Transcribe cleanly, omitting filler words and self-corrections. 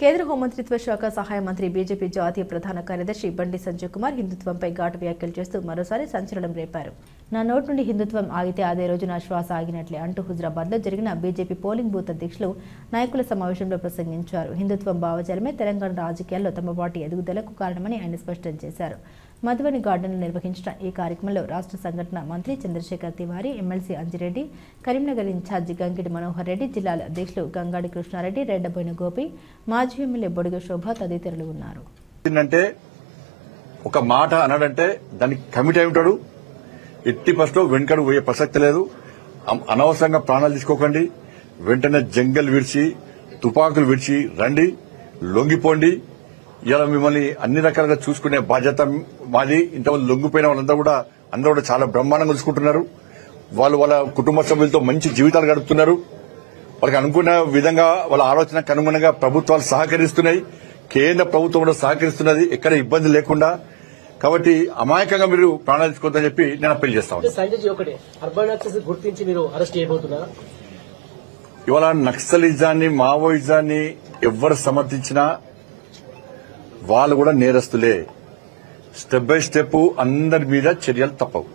కేంద్ర హోంమంత్రిత్వ శాఖ సహాయ మంత్రి బీజేపీ జాతీయ ప్రధాన కార్యదర్శి బండి సంజయ్ కుమార్ హిందుత్వంపై ఘాటు వ్యాఖ్యలు చేస్తూ మరోసారి సంచలనం రేపారు. నా నోటి నుండి హిందుత్వం ఆగితే అదే రోజు నా శ్వాస ఆగినట్లే అంటూ హుజరాబాద్లో జరిగిన బీజేపీ పోలింగ్ బూత్ అధ్యక్షులు నాయకుల సమావేశంలో ప్రసంగించారు. హిందుత్వం భావజాలమే తెలంగాణ రాజకీయాల్లో తమ పార్టీ ఎదుగుదలకు కారణమని ఆయన స్పష్టం చేశారు. మధువని గార్డెన్లో నిర్వహించిన ఈ కార్యక్రమంలో రాష్ట్ర సంఘటన మంత్రి చంద్రశేఖర్ తివారీ, ఎమ్మెల్సీ అంజిరెడ్డి, కరీంనగర్ ఇన్ఛార్జి గంగిడి మనోహర్ రెడ్డి, జిల్లాల అధ్యక్షులు గంగాడి కృష్ణారెడ్డి, రెడ్డబోయిన గోపి, మాజీ ఎమ్మెల్యే బొడిగ శోభ తదితరులు ఉన్నారు. ఒక మాట అన్నాడంటే దానికి కమిట్ అయి ఉంటాడు. ఎట్టి ఫస్ట్లో వెనుకడు పోయే ప్రసక్తి లేదు. అనవసరంగా ప్రాణాలు తీసుకోకండి. వెంటనే జంగల్ విడిచి తుపాకులు విడిచి రండి, లొంగిపోండి. ఇలా మిమ్మల్ని అన్ని రకాలుగా చూసుకునే బాధ్యత మాది. ఇంతమంది లొంగిపోయిన వాళ్ళంతా కూడా అందరూ కూడా చాలా బ్రహ్మాండంగా చూసుకుంటున్నారు. వాళ్ళు వాళ్ళ కుటుంబ సభ్యులతో మంచి జీవితాలు గడుపుతున్నారు. వాళ్ళకి అనుకున్న విధంగా వాళ్ళ ఆలోచనకు అనుగుణంగా ప్రభుత్వాలు సహకరిస్తున్నాయి. కేంద్ర ప్రభుత్వం కూడా సహకరిస్తున్నది, ఎక్కడ ఇబ్బంది లేకుండా. కాబట్టి అమాయకంగా మీరు ప్రాణాలు తీసుకోవద్దని చెప్పి నేను అప్పీల్ చేస్తాను. ఇవాళ నక్సలిజాన్ని, మావోయిజాన్ని ఎవరు సమర్థించినా వాళ్ళు కూడా నేరస్తులే. స్టెప్ బై స్టెప్ అందరి మీద చర్యలు తప్పవు.